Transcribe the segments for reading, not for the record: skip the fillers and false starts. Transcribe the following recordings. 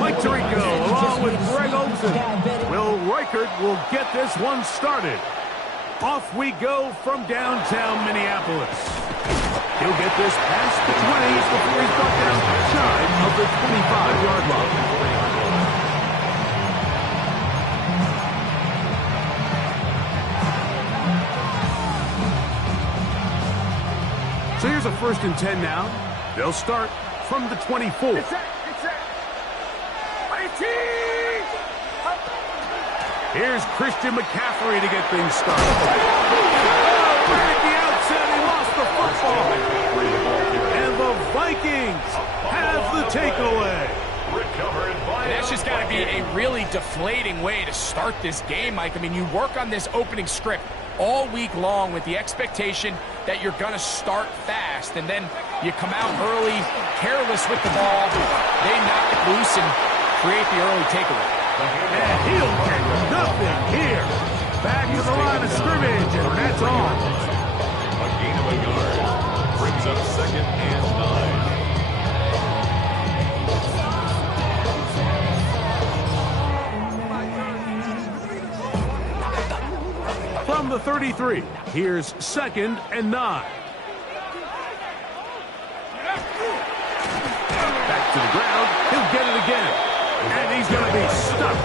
Mike Tirico along with Greg Olsen. Will Reichert will get this one started. Off we go from downtown Minneapolis. He'll get this past the 20s before he's brought down shy of the 25-yard line. So here's a 1st and 10 now. They'll start from the 24. Here's Christian McCaffrey to get things started. Right at the outset, he lost the football. And the Vikings have the takeaway. That's just got to be a really deflating way to start this game, Mike. I mean, you work on this opening script all week long with the expectation that you're going to start fast, and then you come out early, careless with the ball. They knock it loose and create the early takeaway. And he'll get nothing here. Back to the line of scrimmage, and that's on. A gain of a yard brings up 2nd and 9. From the 33, here's 2nd and 9. Back to the ground, he'll get it again. And he's going to be stuck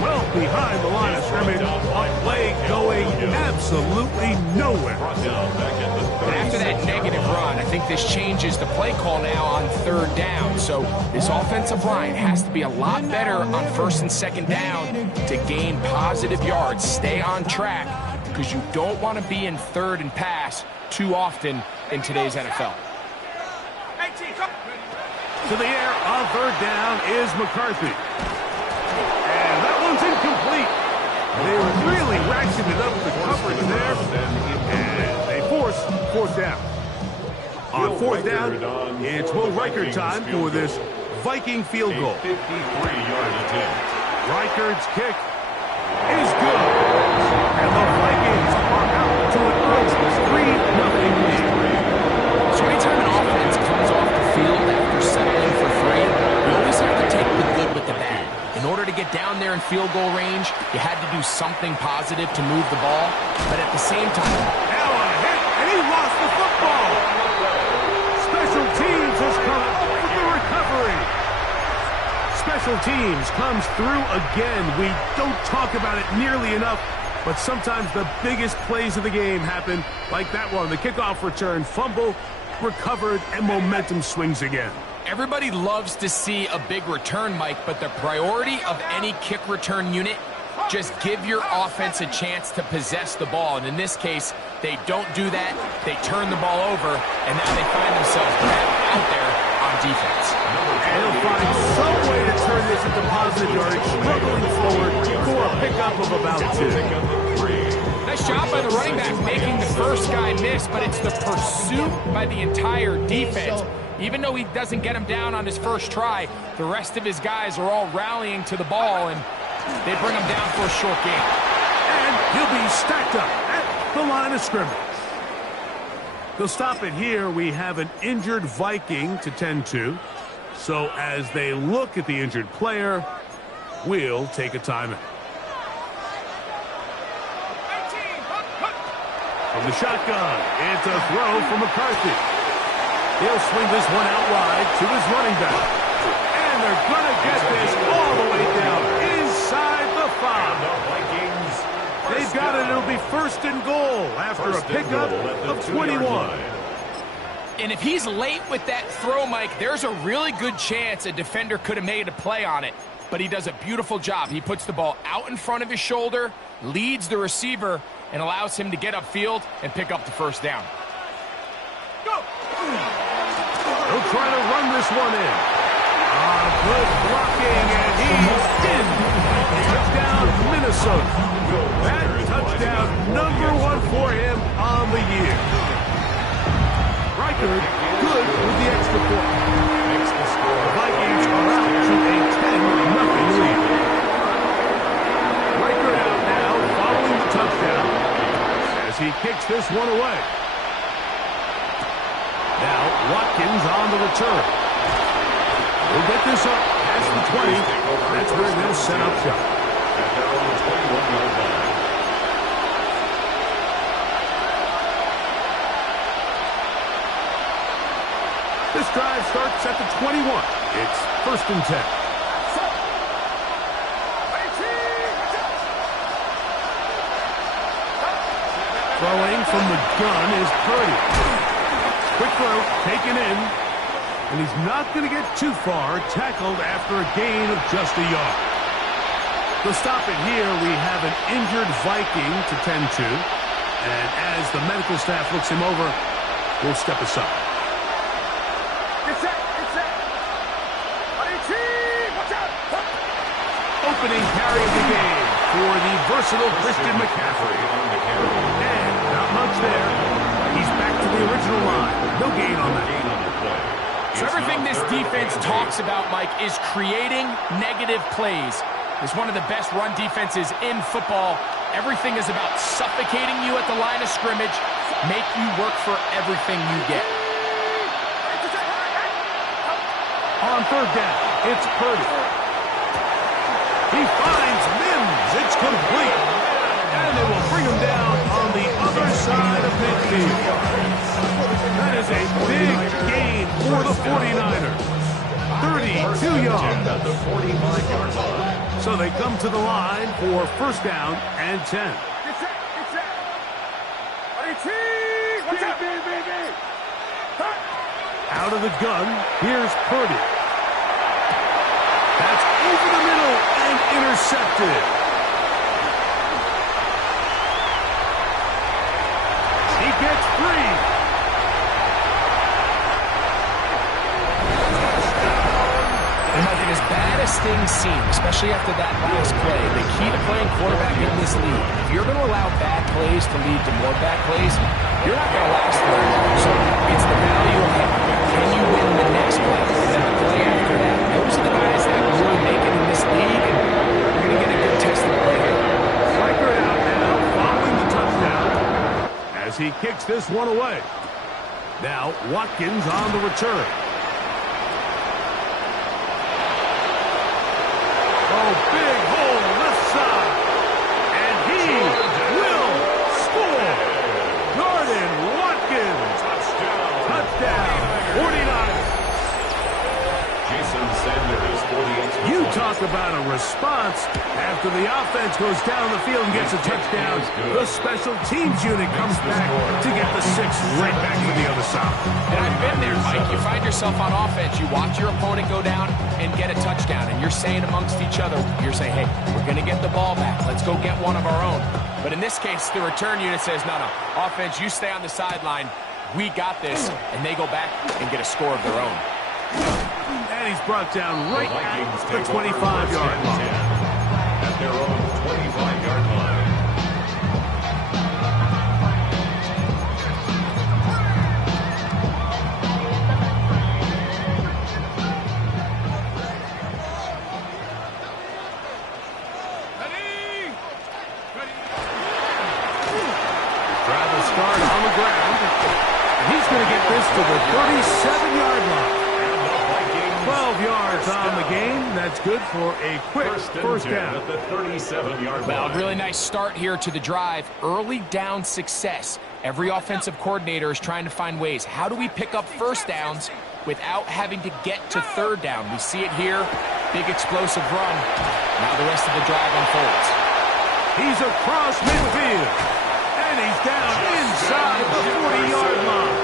well behind the line of scrimmage. A play going absolutely nowhere. And after that negative run, I think this changes the play call now on 3rd down. So this offensive line has to be a lot better on 1st and 2nd down to gain positive yards. Stay on track because you don't want to be in 3rd and pass too often in today's NFL. To the air on 3rd down is McCarthy. And that one's incomplete. They really ratcheted up the coverage there. And they force 4th down. On 4th down, it's Will Reichert time for this Viking field goal. 53-yard attempt. Reichert's kick is good. And the Vikings are out to an early 3-0 lead. So anytime an offense comes off the field after settling for 3, you always have to take the good with the bad. In order to get down there in field goal range, you had to do something positive to move the ball. But at the same time, now a hit, and he lost the football. Special teams has come up with the recovery. Special teams comes through again. We don't talk about it nearly enough, but sometimes the biggest plays of the game happen like that one. The kickoff return, fumble, recovered, and momentum swings again. everybody loves to see a big return, Mike, but the priority of any kick return unit, just give your offense a chance to possess the ball. And in this case, they don't do that. They turn the ball over, and now they find themselves back out there on defense. And he'll find some way to turn this into positive yardage, struggling forward for a pickup of about 2. Nice job by the running back making the first guy miss, but it's the pursuit by the entire defense. Even though he doesn't get him down on his first try, the rest of his guys are all rallying to the ball, and they bring him down for a short gain. And he'll be stacked up at the line of scrimmage. They'll stop it here. We have an injured Viking to tend to. So as they look at the injured player, we'll take a timeout. From the shotgun, it's a throw from McCarthy. He'll swing this one out wide to his running back. And they're going to get this all the way down inside the 5. They've got it. It'll be 1st and goal after a pickup of 21. And if he's late with that throw, Mike, there's a really good chance a defender could have made a play on it. But he does a beautiful job. He puts the ball out in front of his shoulder, leads the receiver, and allows him to get upfield and pick up the first down. Go! He'll try to run this one in. Good blocking, and he's in. Touchdown, Minnesota. That touchdown, #1 for him on the year. Reichert, good with the extra point. The Vikings are out to a 10-0 lead. Reichert out now, following the touchdown, as he kicks this one away. Now, Watkins on the return. We'll get this up past the 20. That's where they'll set up shop. At their own 21-yard line. This drive starts at the 21. It's 1st and 10. Throwing from the gun is Purdy. Quick throw, taken in. And he's not going to get too far, tackled after a gain of just a yard. To stop it here, we have an injured Viking to tend to. And as the medical staff looks him over, we'll step aside. Opening carry of the game for the versatile Christian McCaffrey. And not much there. He's back to the original line. No gain on that. So everything this defense talks about, Mike, is creating negative plays. It's one of the best run defenses in football. Everything is about suffocating you at the line of scrimmage, make you work for everything you get. On 3rd down, it's Purdy. He finds Mims. It's complete. And they will bring him down on the other side of midfield. That is a big gain for the 49ers. 32 yards. At the 45-yard line. So they come to the line for 1st down and 10. Out of the gun, here's Purdy. That's over the middle and intercepted. He gets free. And Mike, as bad as things seem, especially after that last play, the key to playing quarterback in this league, if you're going to allow bad plays to lead to more bad plays, you're not going to last very long. So it's the value of, hey, can you win the next play? And then the play after that. Those are the guys that really make it in this league, and you're going to get a good test of the play here. Striker out now, following the touchdown, as he kicks this one away. Now, Watkins on the return. Oh, big hole left side. And he will score. Jordan Watkins. Touchdown. 49ers. Jason Sanders, 48. You talk about a response after the offense goes down the field and gets a touchdown. The special teams unit comes back to get the 6 right back to the other side. And I've been there, Mike. You find yourself on offense, you watch your opponent go down and get a touchdown, and you're saying amongst each other, you're saying, hey, we're going to get the ball back. Let's go get one of our own. But in this case, the return unit says, no, offense, you stay on the sideline. We got this. And they go back and get a score of their own. And he's brought down right at the 25-yard line. At their own 25-yard line. Drive will start on the ground. And he's going to get this to the 37-yard line. 12 yards on the game. That's good for a quick first down. At the 37-yard line. Well, really nice start here to the drive. Early down success. Every offensive coordinator is trying to find ways. How do we pick up first downs without having to get to 3rd down? We see it here. Big explosive run. Now the rest of the drive unfolds. He's across midfield. And he's down inside the 40-yard line.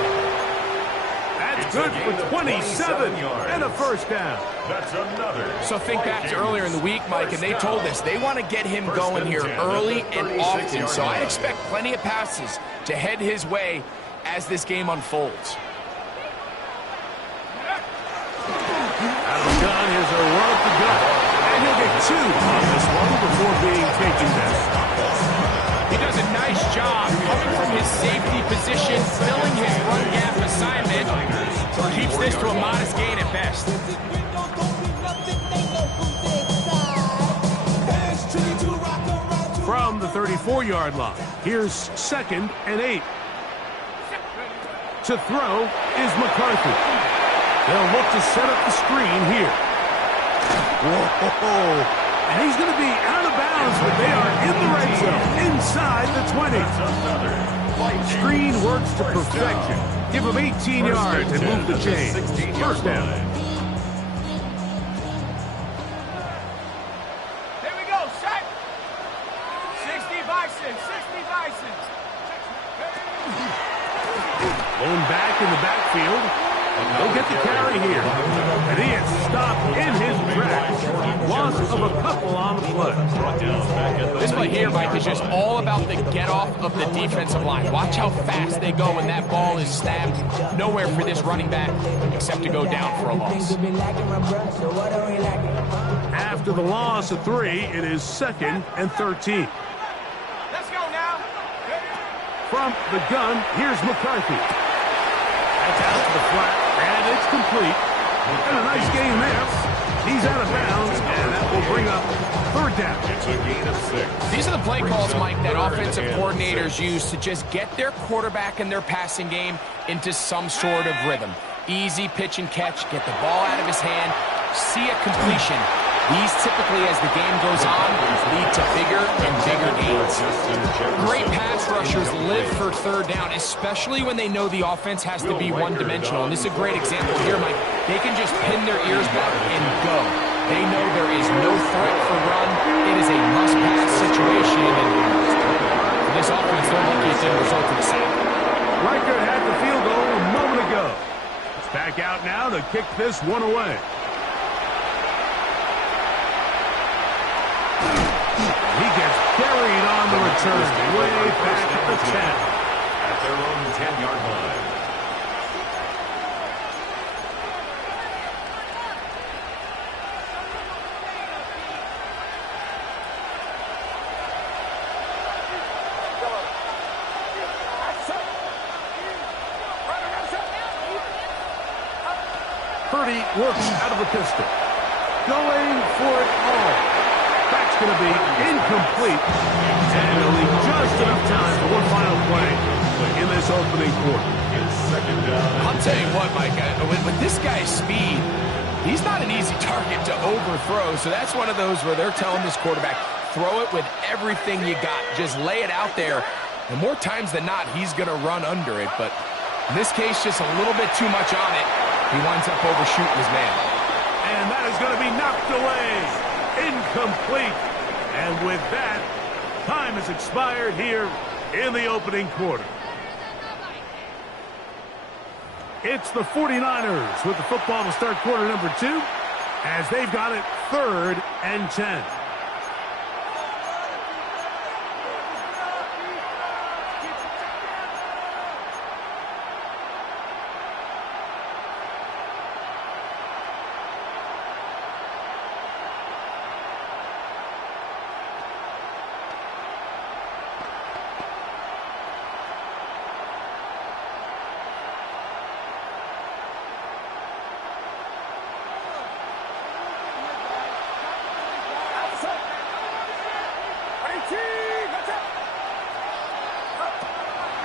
That's good for 27 and a first down. That's another. So think back to earlier in the week, Mike, and they told us they want to get him going here early and often. So I expect plenty of passes to head his way as this game unfolds. Out of the gun, here's a run up the gut. And he'll get 2 on this one before being taken down. He does a nice job coming from his safety position, filling his run gap assignment. Keeps this to a modest gain at best. From the 34-yard line, here's 2nd and 8. To throw is McCarthy. They'll look to set up the screen here. Whoa. And he's going to be out of bounds, but they are in the red zone, inside the 20. Screen works to perfection. Give him 18 yards and move the chain. First down. There we go, set. 60 Vikings, 60 Vikings. Blown back in the backfield. He'll get the carry here. And he is stopped in his tracks. Loss of a couple on the play. This play here, Mike, is just all about the get-off of the defensive line. Watch how fast they go when that ball is snapped. Nowhere for this running back except to go down for a loss. After the loss of 3, it is 2nd and 13. Let's go now. From the gun, here's McCarthy. That's out to the flat, and it's complete. And a nice gain there. He's out of bounds, and that will bring up 3rd down. It's a gain of 6. These are the play calls, Mike, that offensive coordinators use to just get their quarterback and their passing game into some sort of rhythm. Easy pitch and catch, get the ball out of his hand, see a completion. These typically, as the game goes on, lead to bigger and bigger gains. Great pass rushers live for 3rd down, especially when they know the offense has to be one-dimensional. And this is a great example here, Mike. They can just pin their ears back and go. They know there is no threat for run. It is a must-pass situation. And for this offense, they're lucky it didn't result in a sack. Riker had the field goal a moment ago. It's back out now to kick this one away. He gets buried on the return, way back at the 10. At their own 10-yard line. Purdy works out of the pistol. Going for it all. That's going to be incomplete. And he'll leave just enough time for one final play in this opening quarter. I'll tell you what, Mike, with this guy's speed, he's not an easy target to overthrow. So that's one of those where they're telling this quarterback, throw it with everything you got. Just lay it out there. And more times than not, he's going to run under it. But in this case, just a little bit too much on it. He winds up overshooting his man. And that is going to be knocked away. Incomplete. And with that, time has expired here in the opening quarter. It's the 49ers with the football to start quarter number 2 as they've got it 3rd and 10.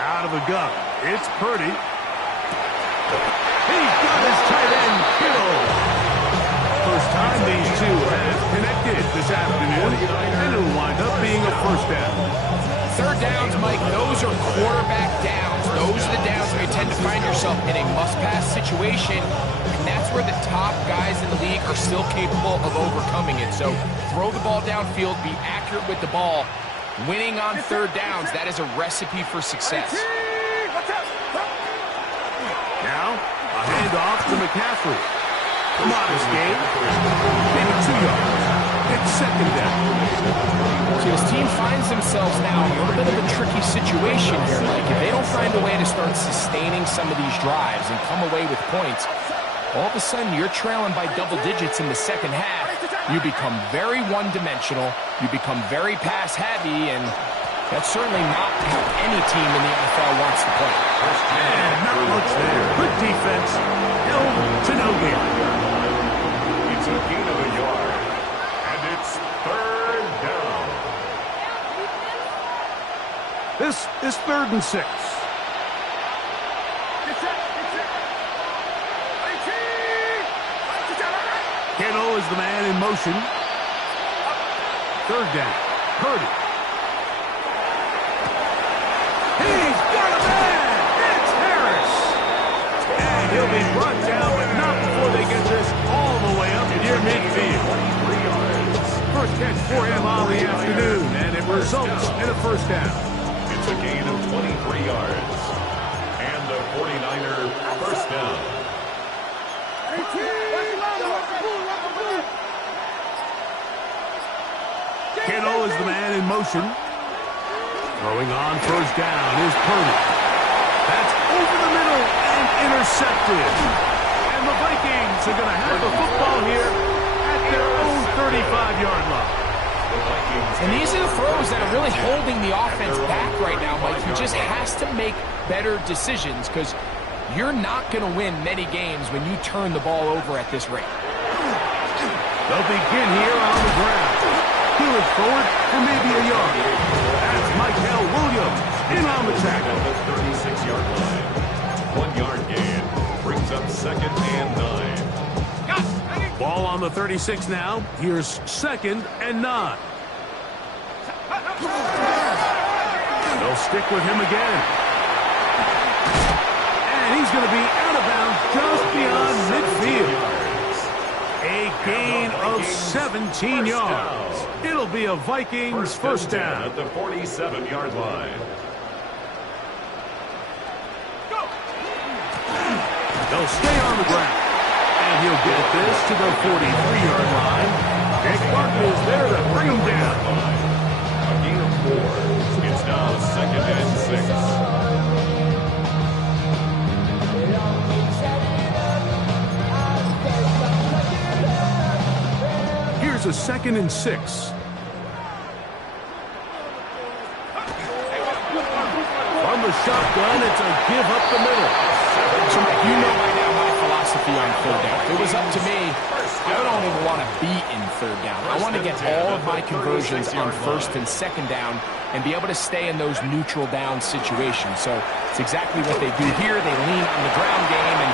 Out of the gun, it's Purdy. He's got his tight end killed. First time these two have connected this afternoon, and it'll wind up being a 1st down. 3rd downs, Mike, those are quarterback downs. Those are the downs where you tend to find yourself in a must-pass situation, and that's where the top guys in the league are still capable of overcoming it. So throw the ball downfield, be accurate with the ball. Winning on 3rd downs, that is a recipe for success. Now, a handoff to McCaffrey. Modest gain. Maybe 2 yards. It's 2nd down. So his team finds themselves now in a little bit of a tricky situation here, Mike. If they don't find a way to start sustaining some of these drives and come away with points, all of a sudden you're trailing by double digits in the 2nd half. You become very one-dimensional. You become very pass-heavy, and that's certainly not how any team in the NFL wants to play. And not much there. Good defense. Held to no gain. It's a gain of a yard. And it's 3rd down. This is 3rd and 6. Kittle is the man in motion. Third down. Purdy. He's got a man! It's Harris! And he'll be brought down, but not before they get this all the way up near midfield. First catch for him on the afternoon, and it results in a first down. It's a gain of 23 yards. And the 49er first down. Kittle is the man in motion. Throwing on first down is Purdy. That's over the middle and intercepted. And the Vikings are going to have the football here at their own 35-yard line. And these are the throws that are really holding the offense back right now, Mike. He just has to make better decisions because you're not going to win many games when you turn the ball over at this rate. They'll begin here on the ground. Peel it forward for maybe a yard. That's Michael Williams in on the tackle. At the 36-yard line. 1 yard gain. Brings up second and 9. Ball on the 36 now. Here's second and 9. They'll stick with him again. And he's going to be out of bounds just beyond midfield. A gain of 17 yards. It'll be a Vikings first down. At the 47-yard line. They'll stay on the ground. And he'll get this to the 43-yard line. Nick Martin is there to bring him down. A gain of 4. It's now second and 6. Here's a second and 6. From the shotgun, it's a give up the middle. So, you know right now my philosophy on third down. If it was up to me, I don't even want to be in third down. I want to get all of my conversions on first and second down and be able to stay in those neutral down situations. So it's exactly what they do here. They lean on the ground game and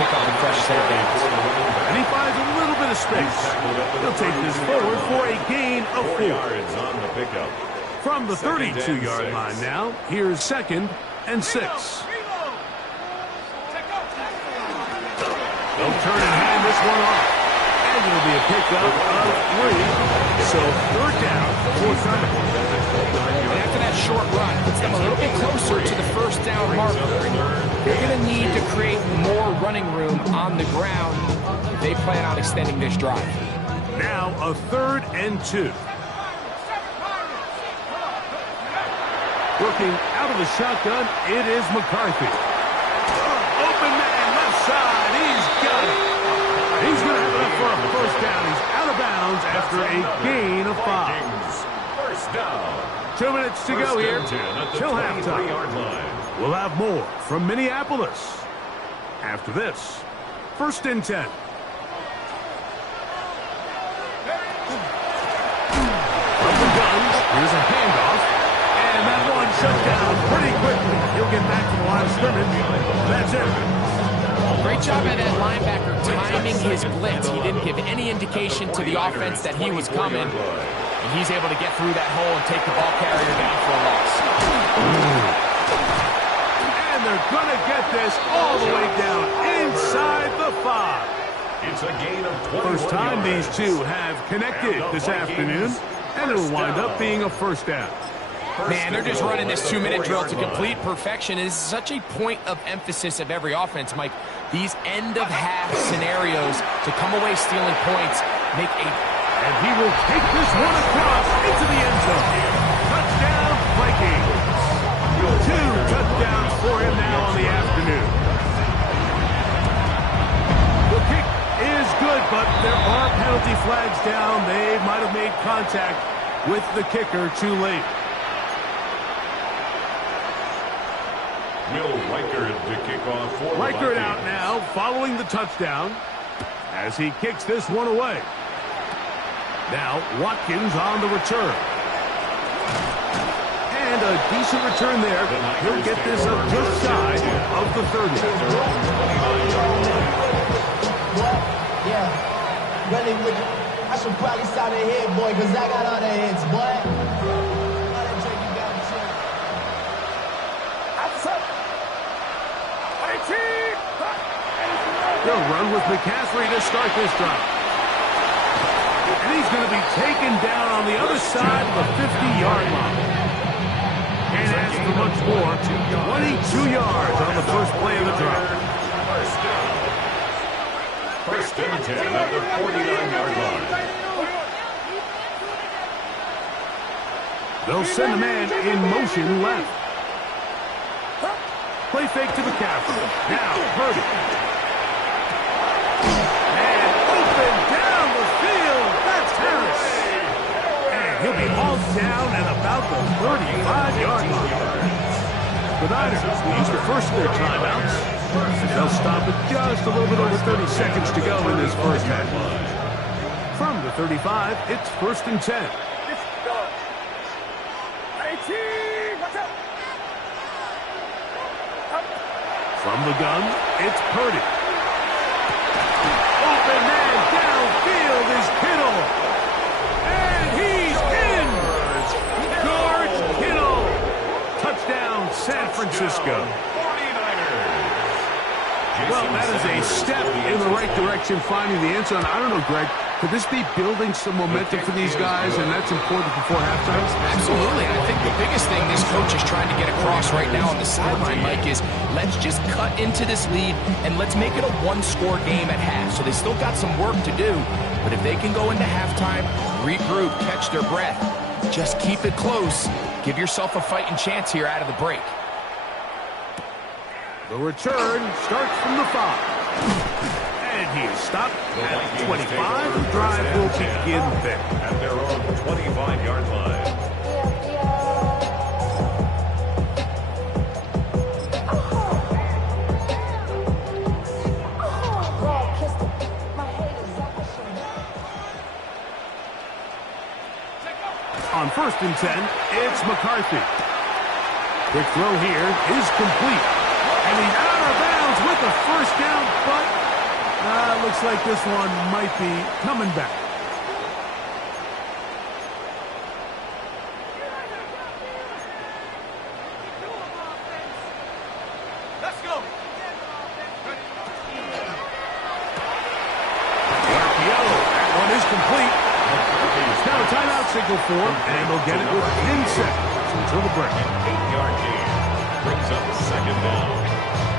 pick up the fresh set of downs. And he finds a little bit of space. He'll take this forward for a gain of 4. yards on the pickup. From the 32-yard line now, here's second and 6. They'll turn and hand this one off. And it'll be a pickup of 3. So third down, 4th down. And after that short run, puts them a little bit closer to the first down marker. They're going to need to create more running room on the ground if they plan on extending this drive. Now a 3rd and 2. Working out of the shotgun, it is McCarthy. Open man, left side, he's got it. He's going to have enough for a first down. He's out of bounds after a gain of 5. First down. 2 minutes to go here till halftime. Line. We'll have more from Minneapolis after this. 1st and 10. From the guns, here's a handoff. And that one shut down pretty quickly. He'll get back to the line of scrimmage. That's it. Great job by that linebacker timing his blitz. He didn't give any indication to the offense that he was coming. And he's able to get through that hole and take the ball carrier down for a loss. And they're going to get this all the way down inside the 5. It's a gain of 21 First time yards. these two have connected this afternoon. And it'll wind up being a first down. Man, they're just running this 2-minute drill to complete perfection. It is such a point of emphasis of every offense, Mike. These end-of-half scenarios to come away stealing points make a... And he will take this one across into the end zone. Touchdown, Vikings. 2 touchdowns for him now on the afternoon. The kick is good, but there are penalty flags down. They might have made contact with the kicker too late. Will Reichert to kick off for the Reichert Vikings. out now, following the touchdown, as he kicks this one away. Now, Watkins on the return. And a decent return there. He'll get this up just shy of the 30. Really, I should probably start a head, boy, because I got other heads, boy. They'll run with McCaffrey to start this drive. And he's going to be taken down on the other side of the 50-yard line. Can't ask for much more. 22 yards on the first play of the drive. First and 10 at the 49-yard line. They'll send a man in motion left. Play fake to McCaffrey. Now, Purdy. And open down the field. That's Harris. And he'll be hauled down at about the 35-yard line. The Niners will use the first of their timeouts. They'll stop it just a little bit over 30 seconds to go in this first half. From the 35, it's 1st and 10. From the gun, it's Purdy. Open man downfield is Kittle. And he's in! George Kittle! Touchdown, San Francisco. Well, that is a step in the right direction, finding the end zone. I don't know, Greg, could this be building some momentum for these guys, and that's important before halftime? Absolutely. And I think the biggest thing this coach is trying to get across right now on the sideline, Mike, is let's just cut into this lead, and let's make it a one-score game at half. So they still got some work to do, but if they can go into halftime, regroup, catch their breath, just keep it close, give yourself a fighting chance here out of the break. The return starts from the 5. And he is stopped at 25. The drive will begin there. At their own 25-yard line. On 1st and 10, it's McCarthy. Quick throw here is complete. And he's out of bounds with the first down, but looks like this one might be coming back. Let's go. That one is complete. Now a timeout signal for him, and they'll get it with 10 seconds until the break. An 8-yard gain brings up second down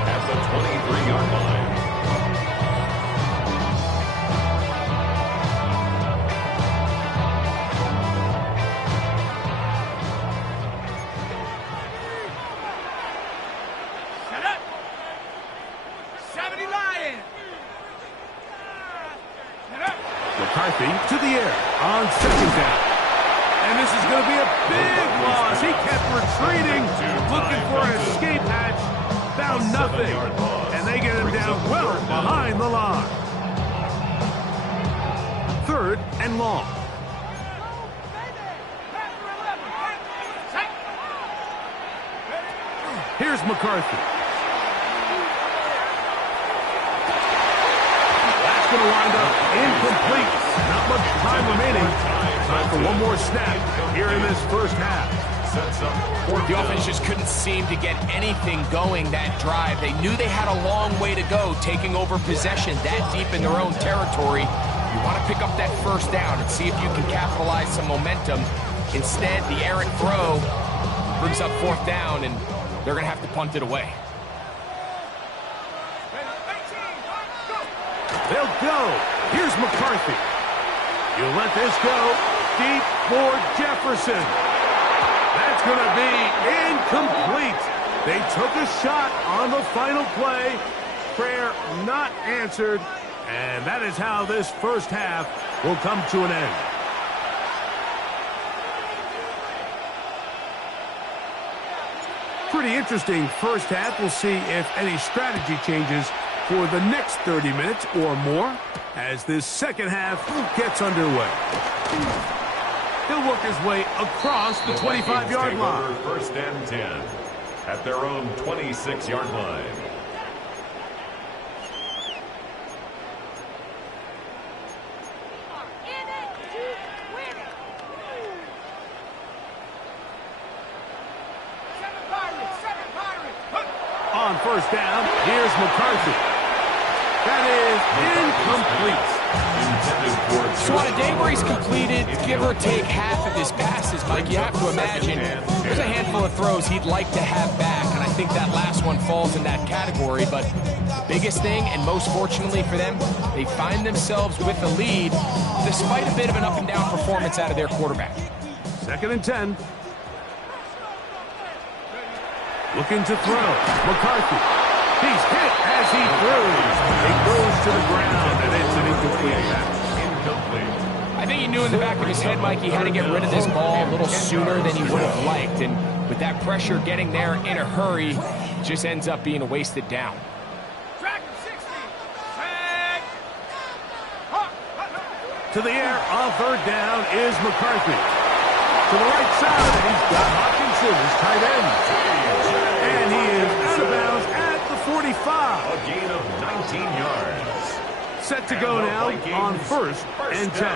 at the 23-yard line. Shut up. 70 Lions. Shut up. McCarthy to the air on second down. And this is going to be a big loss. He kept retreating, looking for an escape hatch, found nothing. And they get him down well behind the line. 3rd and long. Here's McCarthy. That's going to wind up incomplete. Not much time remaining. Time for one more snap here in this first half. The offense just couldn't seem to get anything going that drive. They knew they had a long way to go, taking over possession that deep in their own territory. You want to pick up that first down and see if you can capitalize some momentum. Instead, the errant throw brings up 4th down, and they're going to have to punt it away. They'll go. Here's McCarthy. You let this go deep for Jefferson. That's going to be incomplete. They took a shot on the final play. Prayer not answered. And that is how this first half will come to an end. Pretty interesting first half. We'll see if any strategy changes for the next 30 minutes or more as this second half gets underway. He'll work his way across the 25-yard line. 1st and 10 at their own 26-yard line. first down. Here's McCarthy. That is incomplete. So on a day where he's completed, give or take half of his passes, Mike, you have to imagine there's a handful of throws he'd like to have back, and I think that last one falls in that category. But the biggest thing, and most fortunately for them, they find themselves with the lead despite a bit of an up-and-down performance out of their quarterback. 2nd and 10. Looking to throw. McCarthy. He's hit as he throws. It goes to the ground, and it's an incomplete pass. Incomplete. I think he knew in the back of his head, Mike, he had to get rid of this ball a little sooner than he would have liked. And with that pressure getting there in a hurry, it just ends up being a wasted down. To the air on 3rd down is McCarthy. To the right side, he's got Hawkinson, his tight end. And he is out of bounds at the 45. A gain of 19 yards. Set to go now on 1st and 10.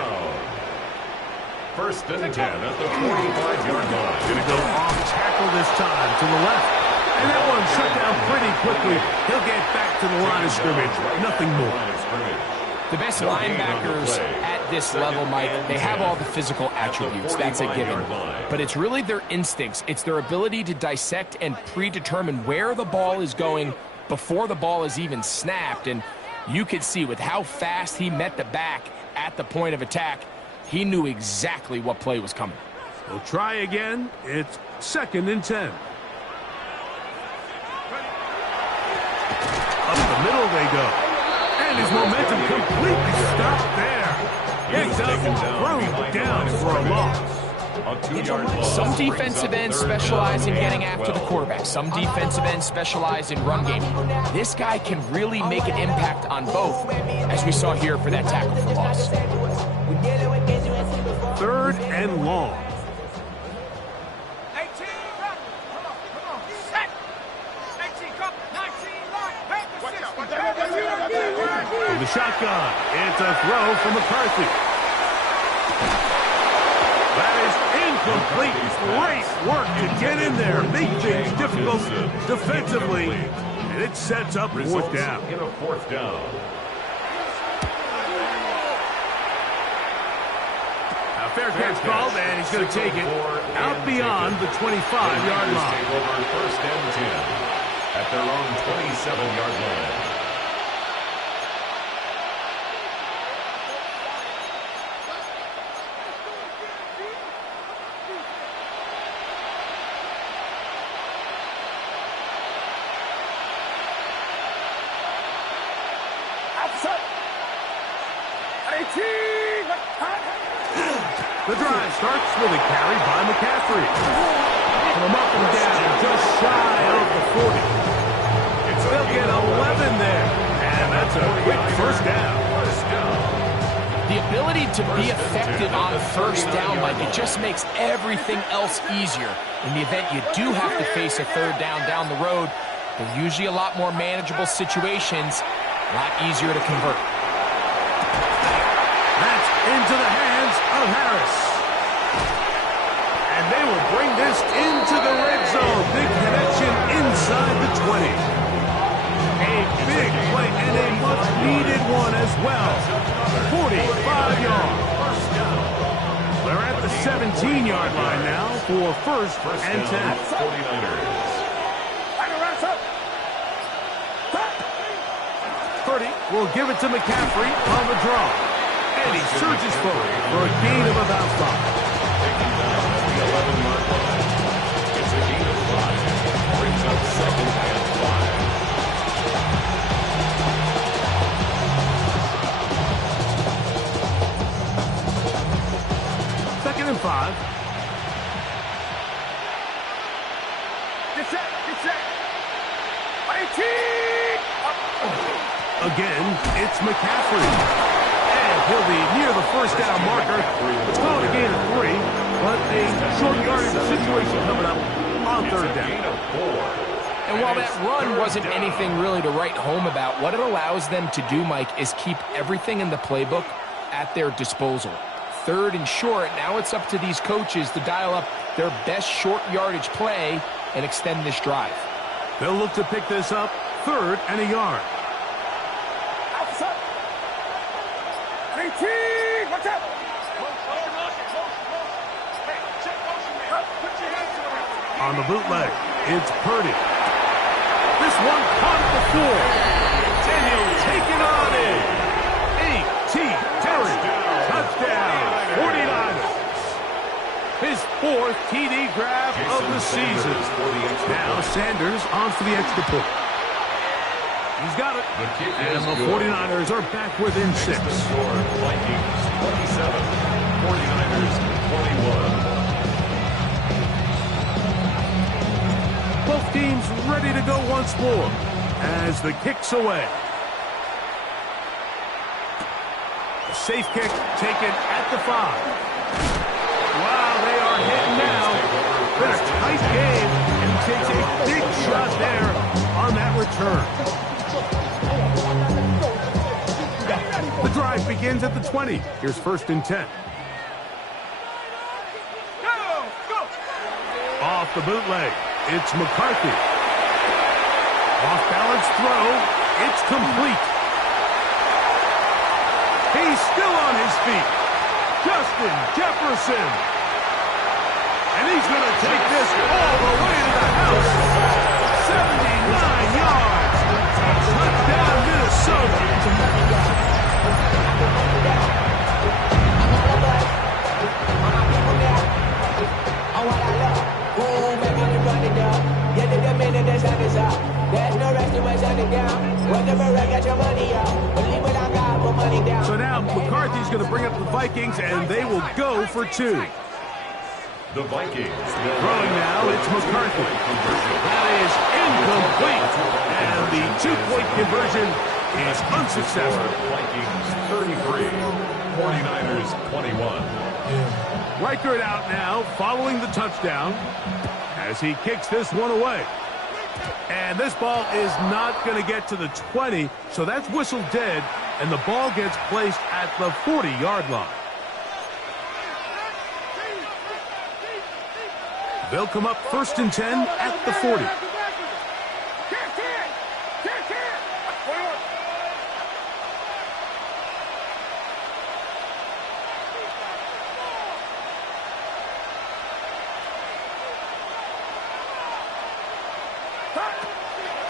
1st and 10 at the 45-yard line. Going to go off tackle this time to the left. And that one shut down pretty quickly. He'll get back to the line of scrimmage. Nothing more. The best linebackers at this level, Mike, they have all the physical attributes. That's a given. But it's really their instincts. It's their ability to dissect and predetermine where the ball is going before the ball is even snapped. And you could see with how fast he met the back at the point of attack, he knew exactly what play was coming. We'll try again. It's 2nd and 10. Up the middle they go. And his momentum completely stopped there. He doesn't throw down for a loss. Some defensive ends specialize in getting after the quarterback. Some defensive ends specialize in run game. This guy can really make an impact on both, as we saw here for that tackle for loss. 3rd and long. From the shotgun, it's a throw from McCarthy. That is incomplete. Great work to get in there. Make things difficult defensively. And it sets up 4th down. In a 4th down. A fair catch called, and he's going to take it out beyond the 25-yard line. Over 1st and 10 at their own 27-yard line. The drive starts with a carry by McCaffrey. From up and down, just shy of the 40. They'll get 11 there. And that's a quick 1st down. The ability to be effective on 1st down, Mike, it just makes everything else easier. In the event you do have to face a 3rd down the road, they're usually a lot more manageable situations, a lot easier to convert. That's into the hands of Harris. And they will bring this into the red zone. Big connection inside the 20. A big play and a much-needed one as well. 45 yards. They're at the 17-yard line now for 1st and 10. 49ers. Purdy will give it to McCaffrey on the draw. And he surges forward for a gain of about 5. Taking down at the 11-yard line. It's a gain of 5. Brings up 2nd and 5. Second and 5. Get set. 18! Again, it's McCaffrey. He'll be near the 1st down marker. It's called a gain of 3, but a short yardage situation coming up on 3rd down. And while that run wasn't anything really to write home about, what it allows them to do, Mike, is keep everything in the playbook at their disposal. 3rd and short, now it's up to these coaches to dial up their best short yardage play and extend this drive. They'll look to pick this up, 3rd and a yard. Outside. 18. Watch out. On the bootleg, it's Purdy. This one caught at the 4. And he'll take it on in. A.T. Terry. Touchdown. 49ers. His 4th TD grab of the season. Now Sanders on for the extra point. He's got it. And the 49ers are back within 6. Vikings 27, 49ers 21. Both teams ready to go once more as the kick's away. A safe kick taken at the 5. Wow, they are hitting now. Been a tight game and takes a big shot there on that return. The drive begins at the 20. Here's 1st and 10. Off the bootleg, it's McCarthy. Off balance throw, it's complete. He's still on his feet. Justin Jefferson. And he's going to take this all the way to the house. 79 yards. Touchdown, Minnesota. So now McCarthy's going to bring up the Vikings, and they will go for 2. The Vikings Throwing now, it's McCarthy. That is incomplete. And the 2-point conversion is unsuccessful. Vikings 33, 49ers 21. Reichert out now, following the touchdown, as he kicks this one away. And this ball is not going to get to the 20, so that's whistled dead, and the ball gets placed at the 40-yard line. They'll come up 1st and 10 at the 40.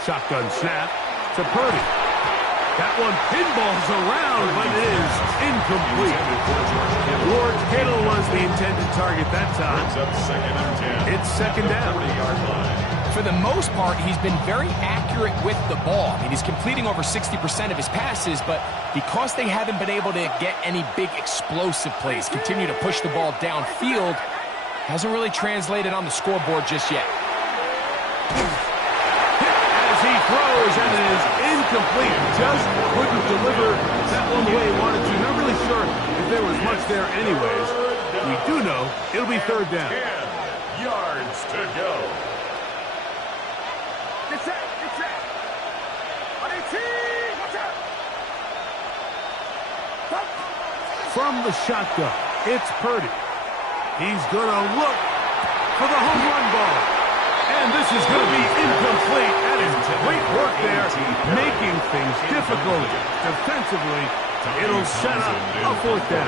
Shotgun snap to Purdy. That one pinballs around, but it is incomplete. George Kittle was the intended target that time. It's 2nd down. For the most part, he's been very accurate with the ball. I mean, he's completing over 60% of his passes, but because they haven't been able to get any big explosive plays, continue to push the ball downfield, hasn't really translated on the scoreboard just yet. He throws, and it is incomplete. Just couldn't deliver that one the way he wanted to. Not really sure if there was much there anyways. We do know it'll be 3rd down. 10 yards to go. Get set. 18. Watch out. From the shotgun, it's Purdy. He's going to look for the home run ball. And this is going to be incomplete. That is great work there, making things difficult defensively. It'll set up a 4th down.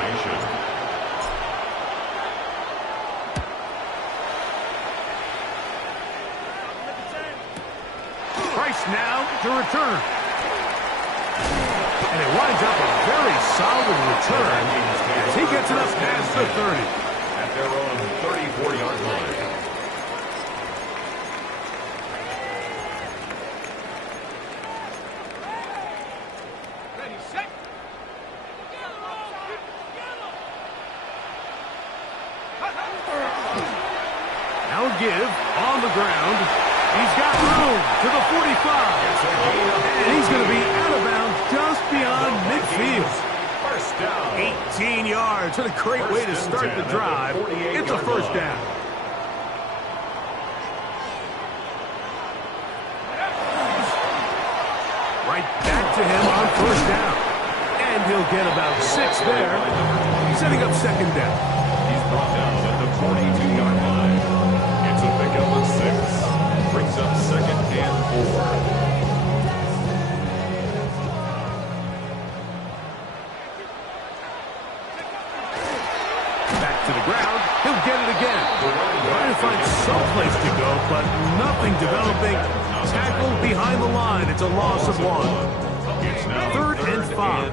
Price now to return. And it winds up a very solid return as he gets it up past the 30. At their own 34-yard line. Now a give on the ground. He's got room to the 45. And he's going to be out of bounds just beyond midfield. 18 yards. What a great way to start the drive. It's a 1st down. Right back to him on 1st down. And he'll get about 6 there, setting up 2nd down. He's brought down at the 42-yard line. It's a pickup of 6. Brings up 2nd and 4. To the ground, he'll get it again. Trying to find some place to go, but nothing developing. Tackled behind the line. It's a loss of 1. It's now 3rd and 5.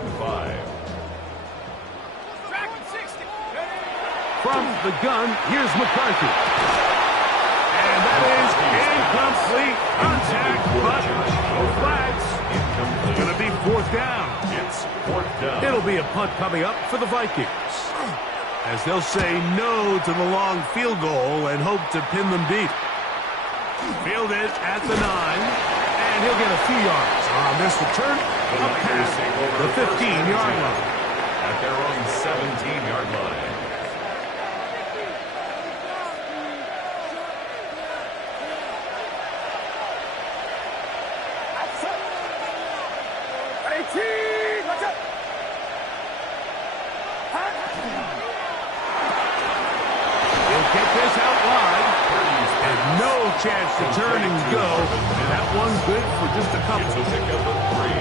From the gun, here's McCarthy. And that is incomplete. Contact, but no flags. It's going to be 4th down. It's 4th down. It'll be a punt coming up for the Vikings, as they'll say no to the long field goal and hope to pin them deep. Fielded at the 9, and he'll get a few yards on this return up past the 15-yard line. At their own 17-yard line. Chance to turn and go. That one good for just a couple. It's a pickup of 3.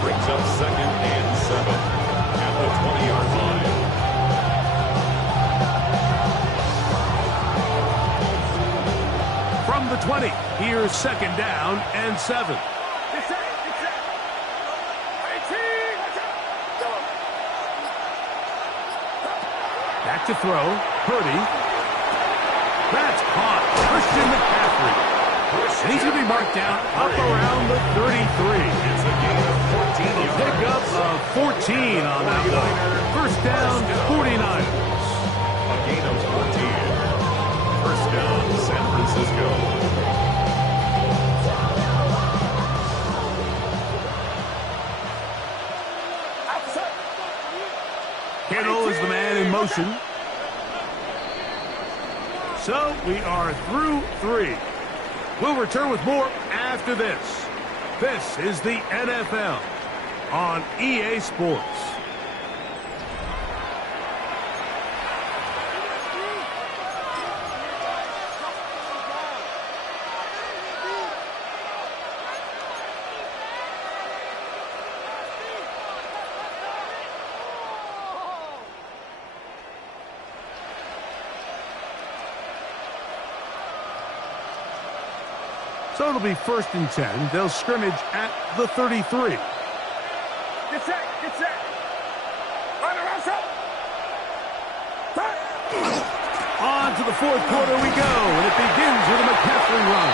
Brings up 2nd and 7 at the 20-yard line. From the 20, here's 2nd down and 7. Back to throw. Purdy. That's caught. Christian McCaffrey. And he's going to be marked down up around the 33. It's a gain of 14 yards. Pickup of 14 on that one. 1st down, 49ers. A gain of 14. 1st down, San Francisco. Kittle is the man in motion. So we are through 3. We'll return with more after this. This is the NFL on EA Sports. So it'll be 1st and 10. They'll scrimmage at the 33. Get set, get set. Run around, shot. On to the 4th quarter we go, and it begins with a McCaffrey run.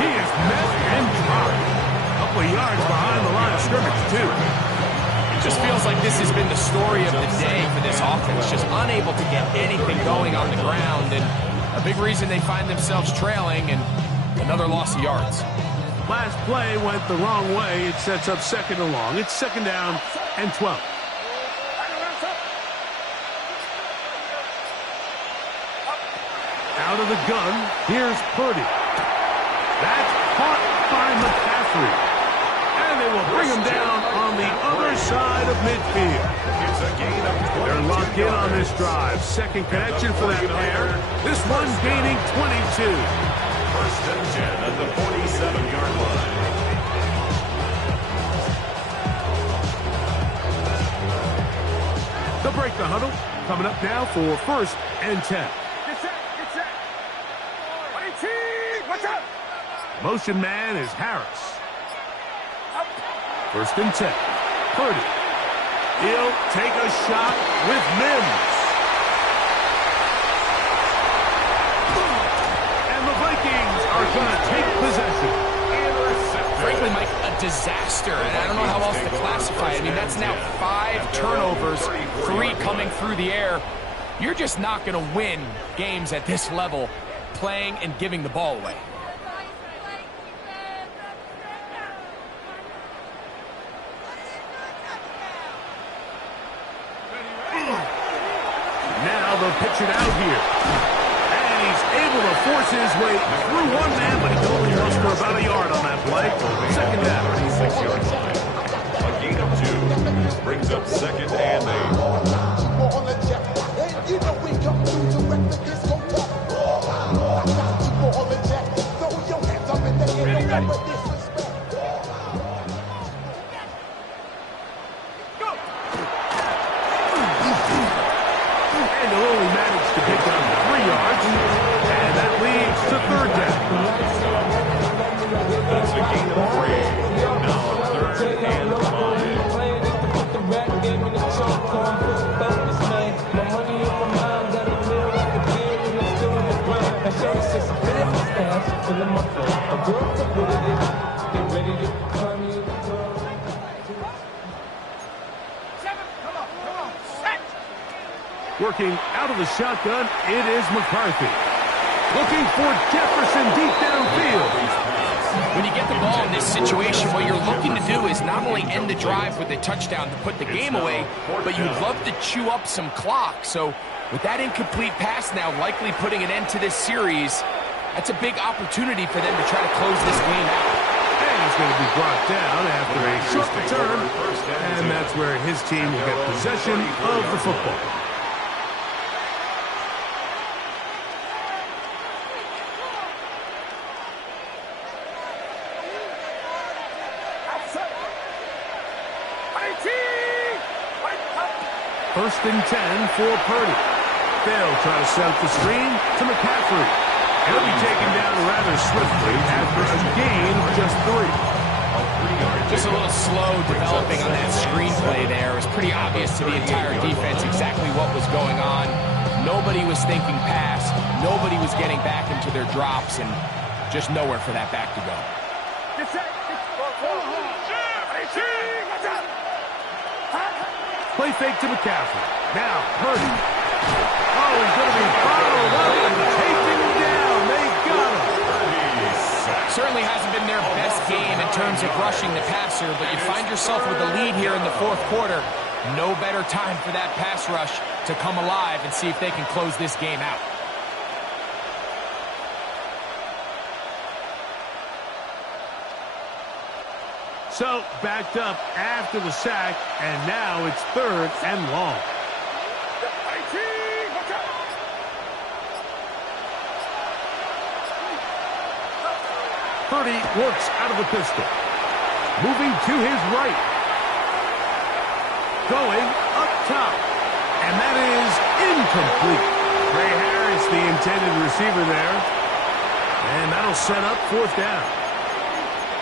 He is met and dropped. A couple of yards behind the line of scrimmage, too. It just feels like this has been the story of the day for this offense, just unable to get anything going on the ground, and a big reason they find themselves trailing, and another loss of yards. Last play went the wrong way. It sets up 2nd and long. It's 2nd down and 12. Out of the gun, here's Purdy. That's caught by McCaffrey. And they will bring him down on the other side of midfield. It's a gain of 20. They're locked in on this drive. 2nd connection for that pair. This one's gaining 22. 1st and 10 at the 47-yard line. They'll break the huddle. Coming up now for 1st and 10. Get set, get set. 18, watch out. Motion man is Harris. 1st and 10. Purdy. He'll take a shot with Mims. Vikings are going to take possession. Frankly, Mike, a disaster, and I don't know how else to classify it. I mean, that's now 5 turnovers, 3 coming through the air. You're just not going to win games at this level playing and giving the ball away. Now they'll pitch it out here. Able to force his way through one man, but he only lost for about a yard on that play. 2nd down. 36-yard line. A gain of 2. Brings up 2nd and 8. And they'll only manage to pick up 3 yards. And that leads to 3rd down. That's a gain of 3. Now 3rd and 5. Working out of the shotgun, it is McCarthy. Looking for Jefferson deep downfield. When you get the ball in this situation, what you're looking to do is not only end the drive with a touchdown to put the game away, but you'd love to chew up some clock. So with that incomplete pass now likely putting an end to this series, that's a big opportunity for them to try to close this game out. And he's going to be brought down after a short return, and that's where his team will get possession of the football. First and 10 for Purdy. They'll try to set up the screen to McCaffrey. He'll be taken down rather swiftly after a gain of just 3. Just a little slow developing on that screenplay there. It was pretty obvious to the entire defense exactly what was going on. Nobody was thinking pass. Nobody was getting back into their drops, and just nowhere for that back to go. Play fake to McCaffrey. Now, Purdy. Oh, he's going to be followed up and taken down. They got him. Certainly hasn't been their best game in terms of rushing the passer, but you find yourself with the lead here in the 4th quarter. No better time for that pass rush to come alive and see if they can close this game out. So, backed up after the sack, and now it's 3rd and long. Purdy works out of the pistol. Moving to his right. Going up top. And that is incomplete. Ray Harris, the intended receiver there. And that'll set up 4th down.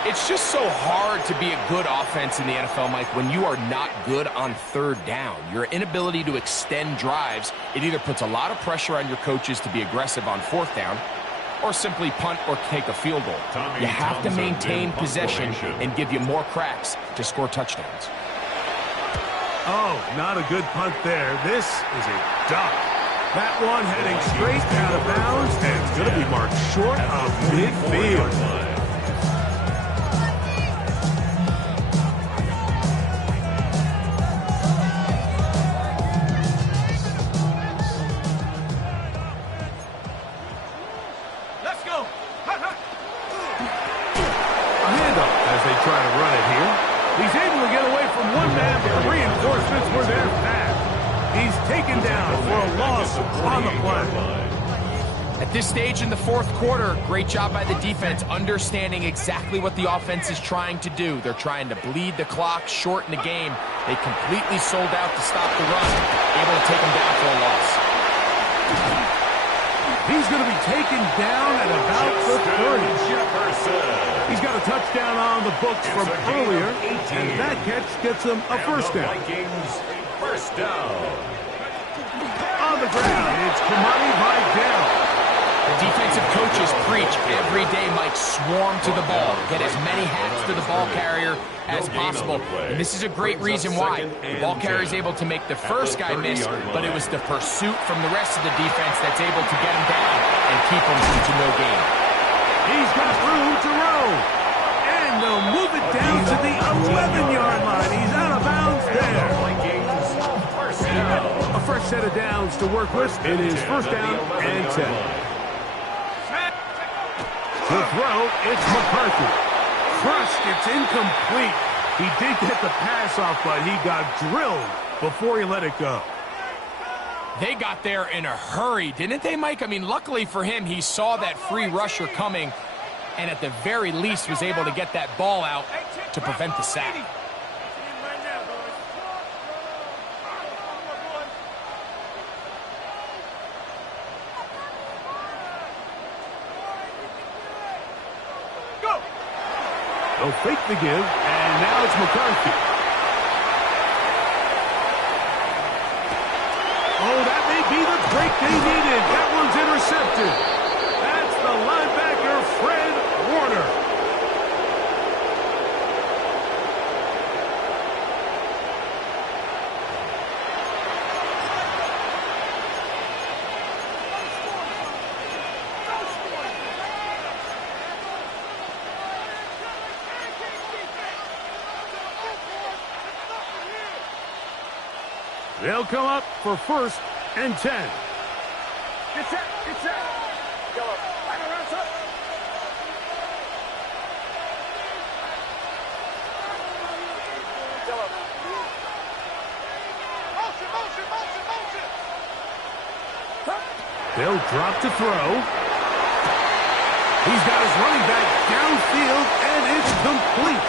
It's just so hard to be a good offense in the NFL, Mike, when you are not good on 3rd down. Your inability to extend drives, it either puts a lot of pressure on your coaches to be aggressive on 4th down, or simply punt or take a field goal. You have to maintain possession and give you more cracks to score touchdowns. Oh, not a good punt there. This is a duck. That one heading straight out of bounds, and it's going to be marked short of midfield. At this stage in the 4th quarter, great job by the defense, understanding exactly what the offense is trying to do. They're trying to bleed the clock, shorten the game. They completely sold out to stop the run, able to take them down for a loss. He's going to be taken down at about the 30. He's got a touchdown on the books from earlier, and that catch gets him a 1st down. Vikings, 1st down. On the ground, it's Kamani Vidal. The defensive coaches preach every day, Mike, swarm to the ball. Get as many hats to the ball carrier as possible. And this is a great reason why. The ball carrier is able to make the first guy miss, but it was the pursuit from the rest of the defense that's able to get him down and keep him into no gain. He's got room to roll. And they'll move it down to the 11-yard line. He's out of bounds there. A fresh set of downs to work with. It is 1st down and 10. To throw, it's McCarthy. Crushed, it's incomplete. He did get the pass off, but he got drilled before he let it go. They got there in a hurry, didn't they, Mike? I mean, luckily for him, he saw that free rusher coming, and at the very least was able to get that ball out to prevent the sack. They'll fake the give, and now it's McCarthy. Oh, that may be the break they needed. That one's intercepted. That's the linebacker, Fred Warner. They'll come up for 1st and 10. Get set, get set. Go up. Line around, son. Go up. Motion, motion, motion, motion. They'll drop to throw. He's got his running back downfield, and it's complete.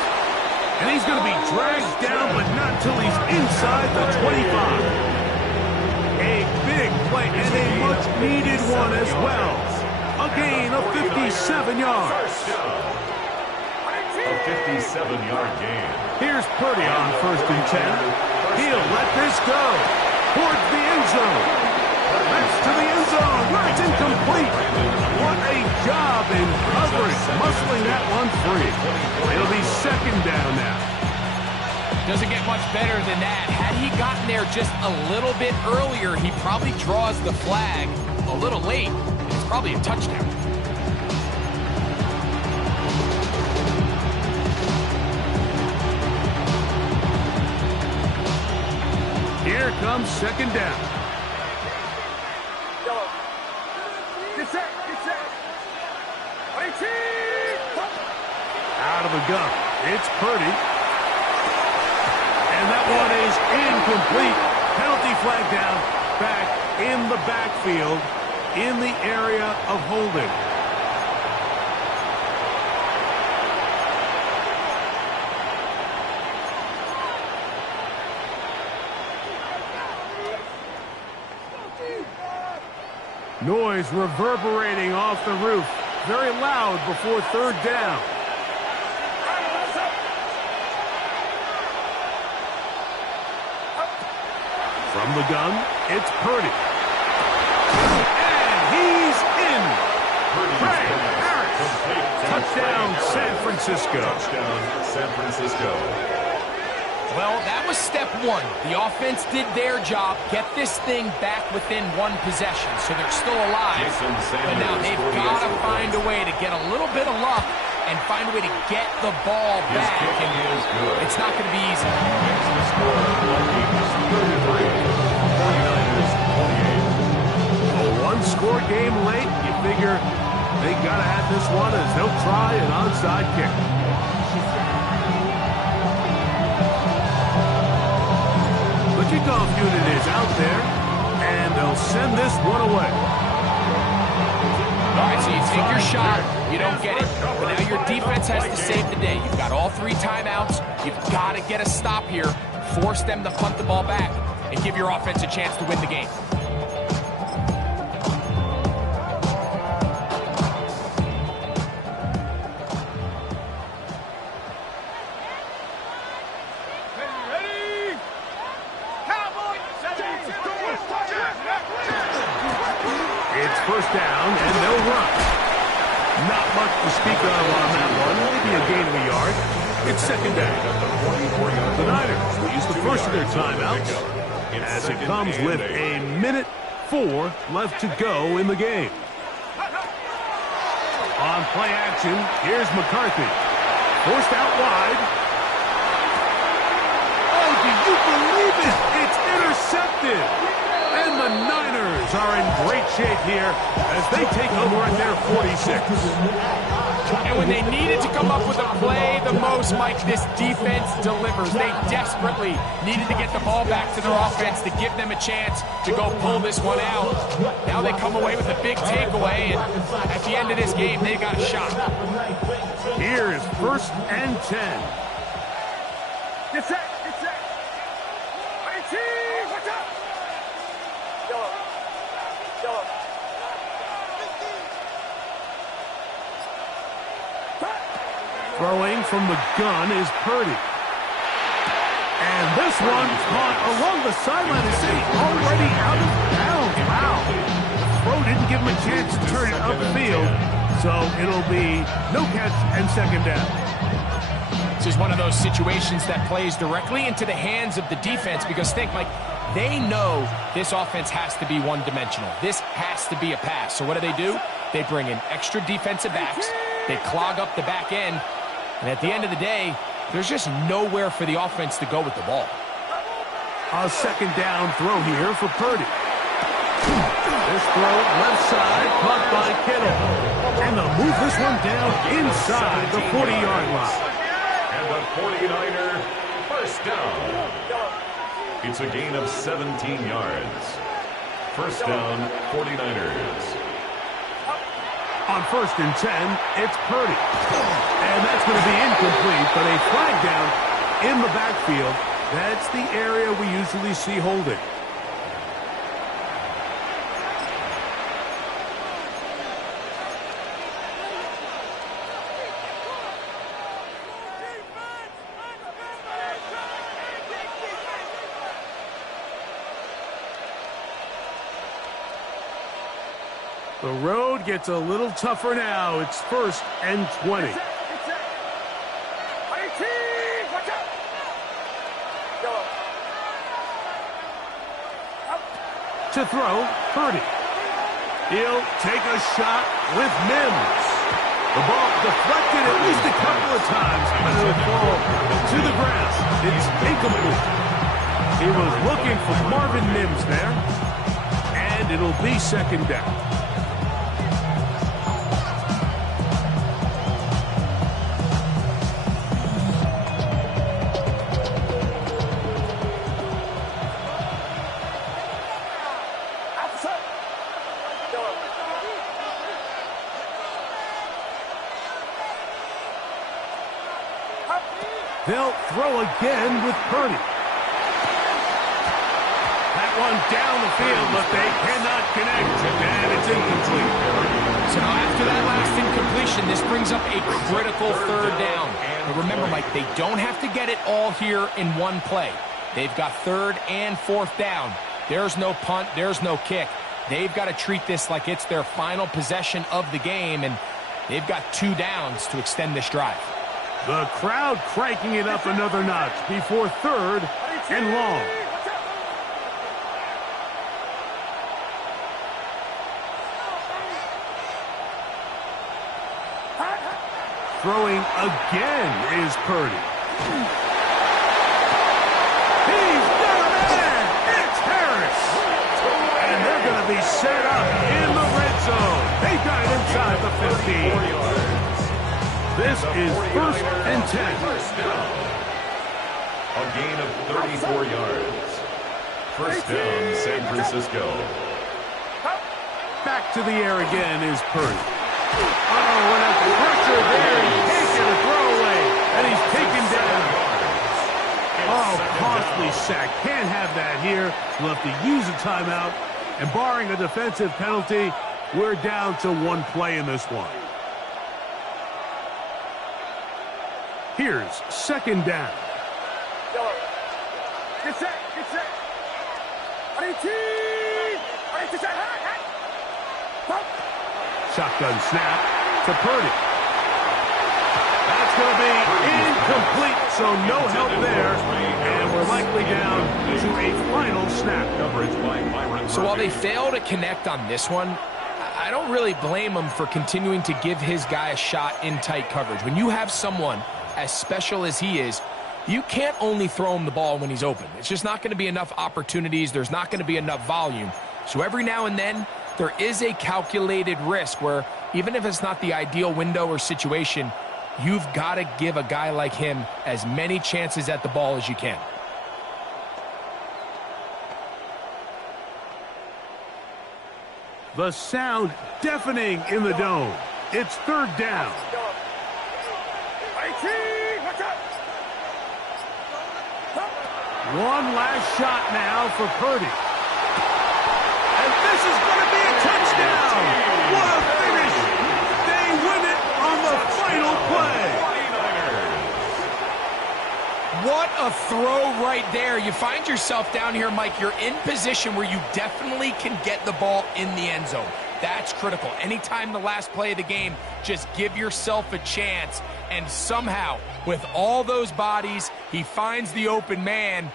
And he's going to be dragged down, but not till he's inside the 25. A big play and a much-needed one as well. A gain of 57 yards. A 57-yard gain. Here's Purdy on 1st and 10. He'll let this go towards the end zone. That's to the end zone where it's incomplete. What a job in coverage, muscling that one free. It'll be 2nd down now. Doesn't get much better than that. Had he gotten there just a little bit earlier, he probably draws the flag a little late. It's probably a touchdown. Here comes 2nd down. Get set, get set. Out of the gun. It's Purdy. And that one is incomplete. Penalty flag down. Back in the backfield. In the area of holding. Noise reverberating off the roof. Very loud before 3rd down. From the gun, it's Purdy. And he's in. Craig Harris. Touchdown, San Francisco. Touchdown, San Francisco. Well, that was step one. The offense did their job, get this thing back within one possession, so they're still alive. But now they've got to find a way to get a little bit of luck and find a way to get the ball back. And it's not going to be easy. The score, Vikings 33, 49ers 28. A one-score game late. You figure they got to have this one as they'll try an onside kick. The kickoff unit is out there, and they'll send this one away. All right, so you take your shot, you don't get it. But now your defense has to save the day. You've got all 3 timeouts. You've got to get a stop here, force them to punt the ball back, and give your offense a chance to win the game. It's 1st down, and they'll run. Not much to speak of on that one. Maybe a gain of a yard. It's 2nd down. The Niners will use the first of their timeouts as it comes with a minute 4 left to go in the game. On play action, here's McCarthy. Forced out wide. Oh, do you believe it? It's intercepted. And the Niners are in great shape here as they take over at their 46. And when they needed to come up with a play the most, Mike, this defense delivers. They desperately needed to get the ball back to their offense to give them a chance to go pull this one out. Now they come away with a big takeaway, and at the end of this game, they got a shot. Here is 1st and 10. Get set, get set. Watch out. Go up. Go up. Throwing from the gun is Purdy. And this one caught along the sideline. Is he already out of bounds? Wow. The throw didn't give him a chance to turn it upfield, so it'll be no catch and second down. This is one of those situations that plays directly into the hands of the defense because think, Mike, they know this offense has to be one-dimensional. This has to be a pass. So what do? They bring in extra defensive backs. They clog up the back end. And at the end of the day, there's just nowhere for the offense to go with the ball. A second down throw here for Purdy. This throw left side, caught by Kittle. And they'll move this one down inside the 40-yard line. And the 49er first down. It's a gain of 17 yards. First down, 49ers. On 1st and 10, it's Purdy. And that's going to be incomplete, but a flag down in the backfield. That's the area we usually see holding. The road gets a little tougher now. It's 1st and 20. To throw, Purdy. He'll take a shot with Mims. The ball deflected at least a couple of times, but it'll fall to the ground. It's incomplete. He was looking for Marvin Mims there, and it'll be second down. They'll throw again with Purdy. That one down the field, but they cannot connect, and it's incomplete. So now after that last incompletion, this brings up a critical third down. But remember, Mike, they don't have to get it all here in one play. They've got 3rd and 4th down. There's no punt, there's no kick. They've got to treat this like it's their final possession of the game, and they've got 2 downs to extend this drive. The crowd cranking it up another notch before 3rd and long. Throwing again is Purdy. He's got a man! It's Harris! And they're going to be set up in the red zone. They got it inside the 15. This is 1st and 10. A gain of 34 yards. First down, San Francisco. Back to the air again is Purdy. Oh, and a pressure there. He's taken a throwaway, and he's taken down. Oh, costly sack. Can't have that here. We'll have to use a timeout. And barring a defensive penalty, we're down to 1 play in this one. Here's second down. Get set, get set. Shotgun snap to Purdy. That's going to be incomplete, so no help there. And we're likely down to a final snap. So while they fail to connect on this one, I don't really blame him for continuing to give his guy a shot in tight coverage. When you have someone as special as he is, you can't only throw him the ball when he's open. It's just not going to be enough opportunities. There's not going to be enough volume. So every now and then, there is a calculated risk where even if it's not the ideal window or situation, you've got to give a guy like him as many chances at the ball as you can. The sound deafening in the dome. It's 3rd down. One last shot now for Purdy. And this is going to be a touchdown. What a finish. They win it on the final play. What a throw right there. You find yourself down here, Mike. You're in position where you definitely can get the ball in the end zone. That's critical. Anytime the last play of the game, just give yourself a chance. And somehow, with all those bodies, he finds the open man,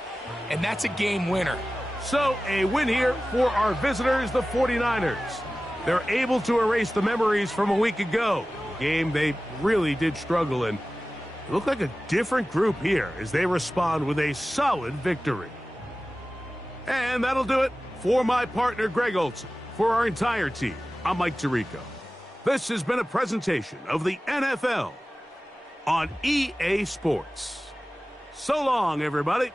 and that's a game winner. So, a win here for our visitors, the 49ers. They're able to erase the memories from a week ago. A game they really did struggle in. It looked like a different group here as they respond with a solid victory. And that'll do it for my partner, Greg Olson. For our entire team, I'm Mike Tirico. This has been a presentation of the NFL on EA Sports. So long, everybody.